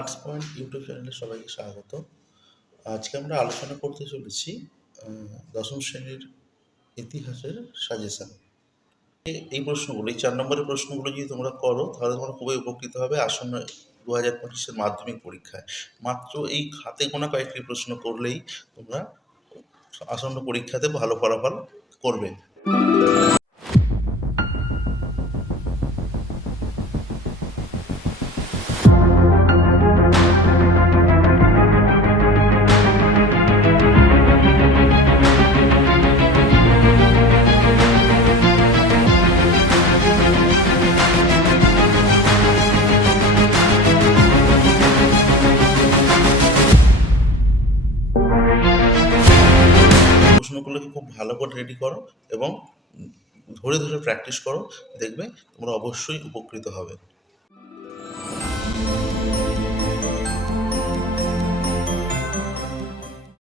Arts point YouTube চ্যানেলে সবাইকে স্বাগত। আজকে আমরা আলোচনা করতে চলেছি দশম শ্রেণীর ইতিহাসের সাজেশন। এই প্রশ্নগুলো, এই 4 নম্বরের প্রশ্নগুলো যদি তোমরা করো তাহলে তোমরা খুবই উপকৃত হবে আসন্ন 2025-এর মাধ্যমিক পরীক্ষায়। মাত্র এই হাতে গোনা কয়েকটি প্রশ্ন করলেই তোমরা আসন্ন পরীক্ষাতে ভালো ফলাফল করবে। প্রশ্নগুলোকে খুব ভালো করে রেডি করো এবং ধরে ধরে প্র্যাকটিস করো, দেখবে তোমরা অবশ্যই উপকৃত হবে।